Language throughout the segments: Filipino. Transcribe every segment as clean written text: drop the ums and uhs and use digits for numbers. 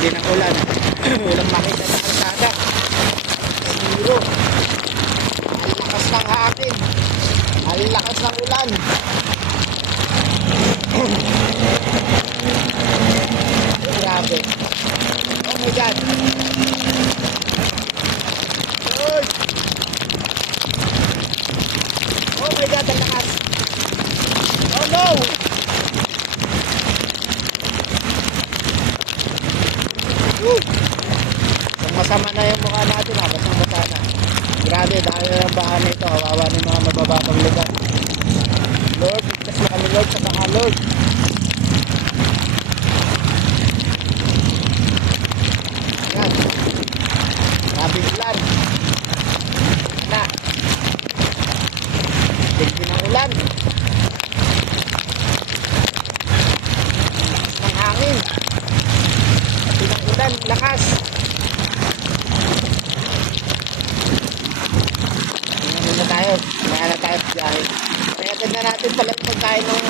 tindi ng ulan. Walang makita sa kalsada. Pumiro. Ang lakas ng hangin. Ang lakas ng ulan. Grabe. Oh my God. Uy. Oh my God, ang lakas. Oh no. Masama na yung mukha natin ha, basang-basa na. Grabe, dahil ng bahan na ito, kawawa ng mga mabababang lugar. Lord, ligtas na kami Lord, sa baka Lord. Yan. Grabing ulan. Na. Tignan ng ulan. Ng hangin. Pati ng ulan, lakas. Tayo, maya na tayo biyahe. Kaya ganda natin pala yung pagkain ng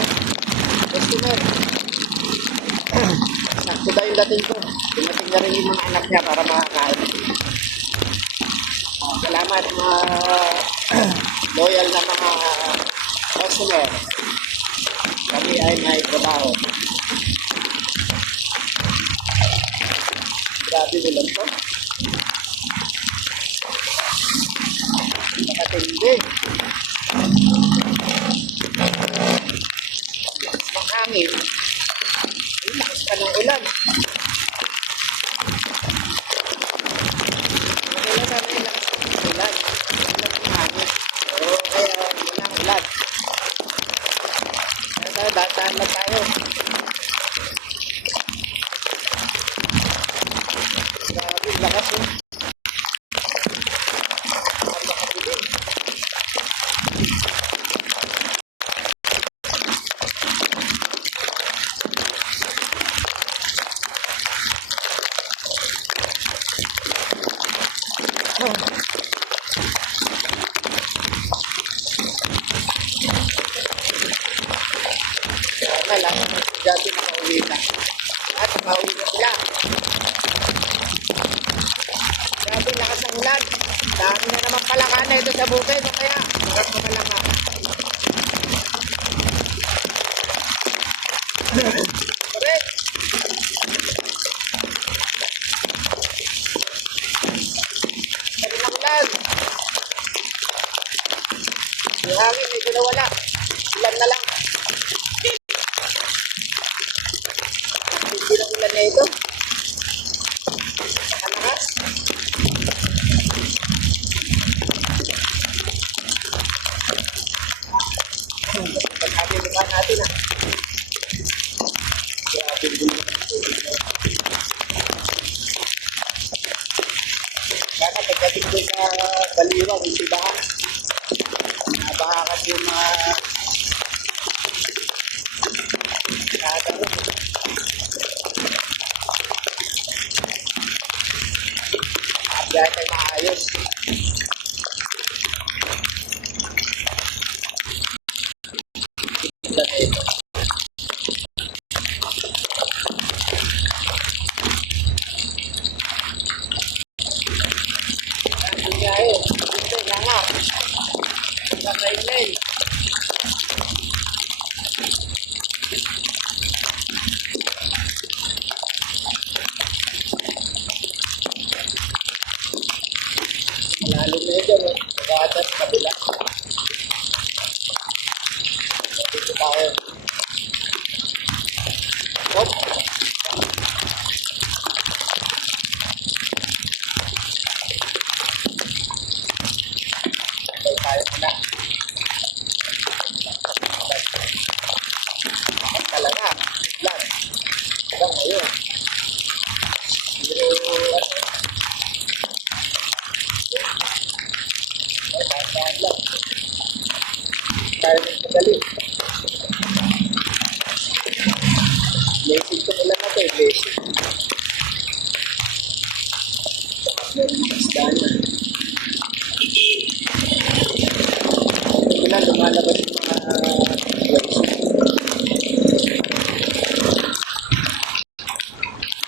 customer. Sakto ba yung dating ko? Dumating na rin yung mga anak niya para makakain. Salamat mga loyal na mga customer. Kami ay may trabaho. Grabe nila ito. Nakatindi. Lakas ng hangin. Ay, lakas pa ng ulan. Wala sana yung lakas ng ulan. Ulan ng hangin. Oo, kaya walang ulan. Kaya dataan lang tayo. Grabe, lakas yun. Lang, dati nakauwi na. At makauwi na sila. Grabe, lakas ng ulan. Dami na naman palakana ito sa bukid. O kaya, marap na malaka. Correct. Dami ng ulan. Yung hangin, ito na wala. Ulan na lang. Hindi na ulan na ito. Nakalakas. Pagkabi lupa natin ha. Grabe din. Sana pagdating ko sa Baliwang, hindi baha. Nabaha kasi yung mga nakataro. Biyahe tayo maayos. Ang biyahe. Ito, nga. Hanggang na email. Lalo na ito, no? Nag-aatas kabila. Dito tayo. Hop! Tayo tayo muna. Bakit talaga? Plan. Hanggang ngayon. Pero, tayo lang. Tayo ng madali. Blessing ko nila na ito, blessing. Isda na.